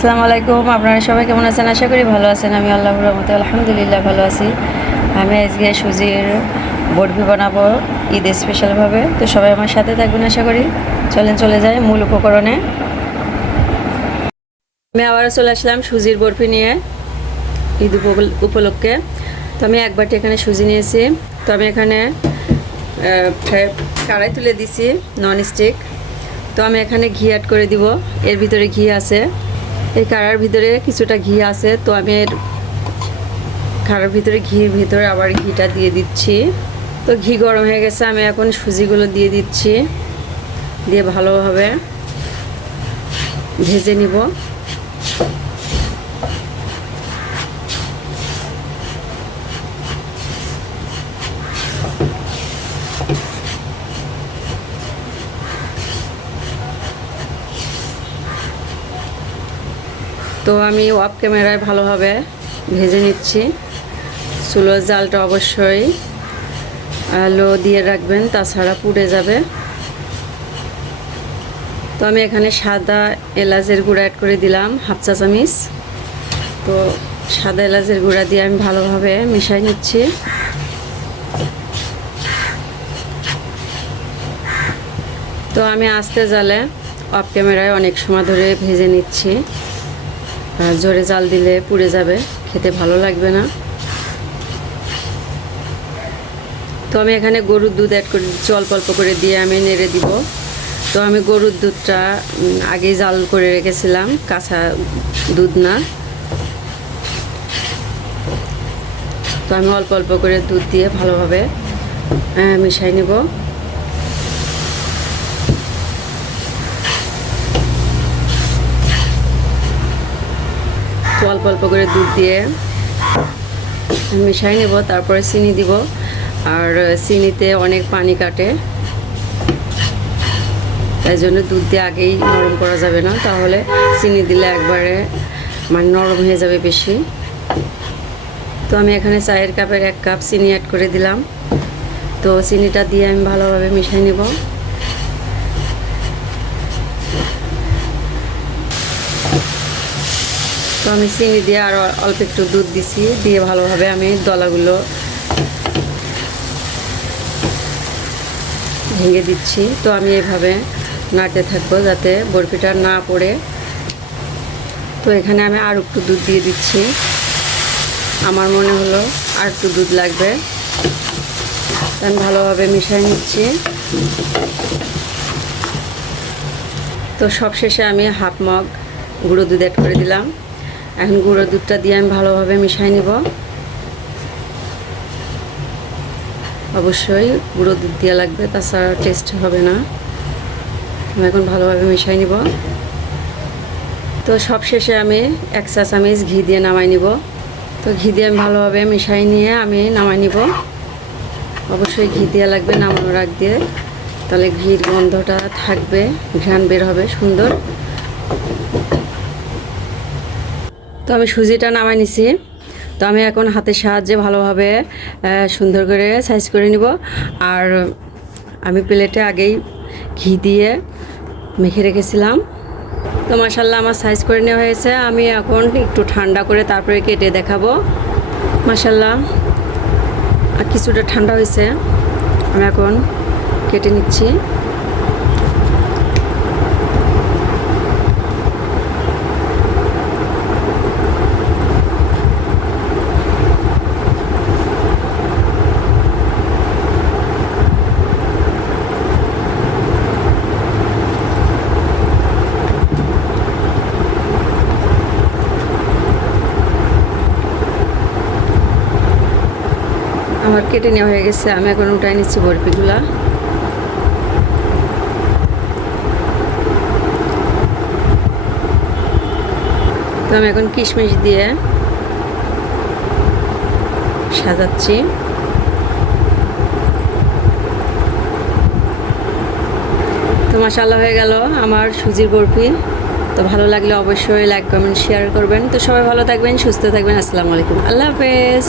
আসসালামু আলাইকুম। আপনারা সবাই কেমন আছেন? আশা করি ভালো আছেন। আমি আল্লাহর রহমতে আলহামদুলিল্লাহ ভালো আছি। আমি আজকে সুজির বরফি বানাবো ঈদ স্পেশালভাবে তো সবাই আমার সাথে থাকবেন আশা করি। চলেন, চলে যাই মূল উপকরণে। আমি আবারও চলে আসলাম সুজির বরফি নিয়ে ঈদ উপল- উপলক্ষে। তো আমি এক বাটি এখানে সুজি নিয়েছি। তো আমি এখানে কড়াই তুলে দিছি নন স্টিক তো আমি এখানে ঘি অ্যাড করে দিব। এর ভিতরে ঘি আছে। এই কাড়ার ভিতরে কিছুটা ঘি আছে, তো আমি এর কাড়ার ভিতরে ঘির ভিতরে আবার ঘিটা দিয়ে দিচ্ছি। তো ঘি গরম হয়ে গেছে, আমি এখন সুজিগুলো দিয়ে দিচ্ছি। দিয়ে ভালোভাবে ভেজে নিব। তো আমি অফ ক্যামেরায় ভালোভাবে ভেজে নিচ্ছি। চুলোর জালটা অবশ্যই লো দিয়ে রাখবেন, তাছাড়া পুড়ে যাবে। তো আমি এখানে সাদা এলাচের গুঁড়া অ্যাড করে দিলাম, হাফ চা চামিচ। তো সাদা এলাচের গুঁড়া দিয়ে আমি ভালোভাবে মিশাই নিচ্ছি। তো আমি আস্তে জালে অফ ক্যামেরায় অনেক সময় ধরে ভেজে নিচ্ছি। জোরে জাল দিলে পুড়ে যাবে, খেতে ভালো লাগবে না। তো আমি এখানে গরুর দুধ অ্যাড করে দিচ্ছি অল্প অল্প করে দিয়ে আমি নেড়ে দিব। তো আমি গরুর দুধটা আগেই জাল করে রেখেছিলাম, কাঁচা দুধ না। তো আমি অল্প অল্প করে দুধ দিয়ে ভালোভাবে মিশাই নেব। অল্প অল্প করে দুধ দিয়ে মিশাই নেব, তারপরে চিনি দিব। আর চিনিতে অনেক পানি কাটে। তাই জন্য দুধ দিয়ে আগেই নরম করা যাবে না। তাহলে চিনি দিলে একবারে মানে নরম হয়ে যাবে বেশি। তো আমি এখানে চায়ের কাপের এক কাপ চিনি অ্যাড করে দিলাম। তো চিনিটা দিয়ে আমি ভালোভাবে মিশাই নেব। তো আমি চিনি দিয়ে আর অল্প একটু দুধ দিছি, দিয়ে ভালোভাবে আমি দলাগুলো ভেঙে দিচ্ছি। তো আমি এভাবে নাড়তে থাকব যাতে বরফিটা না পড়ে। তো এখানে আমি আর একটু দুধ দিয়ে দিচ্ছি। আমার মনে হলো আর একটু দুধ লাগবে। আমি ভালোভাবে মিশিয়ে নিচ্ছি। তো সবশেষে আমি হাফ মগ গুঁড়ো দুধ অ্যাড করে দিলাম। এখন গুঁড়ো দুধটা দিয়ে আমি ভালোভাবে মিশাই নিব। অবশ্যই গুঁড়ো দুধ দেওয়া লাগবে, তাছাড়া টেস্ট হবে না। আমি এখন ভালোভাবে মিশাই নিব। তো সব শেষে আমি এক চা চামিচ ঘি দিয়ে নামাই নিব। তো ঘি দিয়ে আমি ভালোভাবে মিশাই নিয়ে আমি নামাই নিব। অবশ্যই ঘি দেওয়া লাগবে নামানোর আগ দিয়ে। তাহলে ঘির গন্ধটা থাকবে, ঘ্রাণ বের হবে সুন্দর। তো আমি সুজিটা নামাই নিছি। তো আমি এখন হাতের সাহায্যে ভালোভাবে সুন্দর করে সাইজ করে নিব। আর আমি প্লেটে আগেই ঘি দিয়ে মেখে রেখেছিলাম। তো মাসাল্লাহ আমার সাইজ করে নেওয়া হয়েছে। আমি এখন একটু ঠান্ডা করে তারপরে কেটে দেখাবো। মাসাল্লাহ কিছুটা ঠান্ডা হয়েছে। আমি এখন কেটে নিচ্ছি। আমার কেটে নেওয়া হয়ে গেছে, আমি এখন উঠাই নিচ্ছি বরফিগুলা। তো আমি এখন কিশমিশ দিয়ে সাজাচ্ছি। তো মাসাল্লাহ হয়ে গেল আমার সুজির বরফি। তো ভালো লাগলে অবশ্যই লাইক কমেন্ট শেয়ার করবেন। তো সবাই ভালো থাকবেন, সুস্থ থাকবেন। আসসালামু আলাইকুম। আল্লাহ হাফেজ।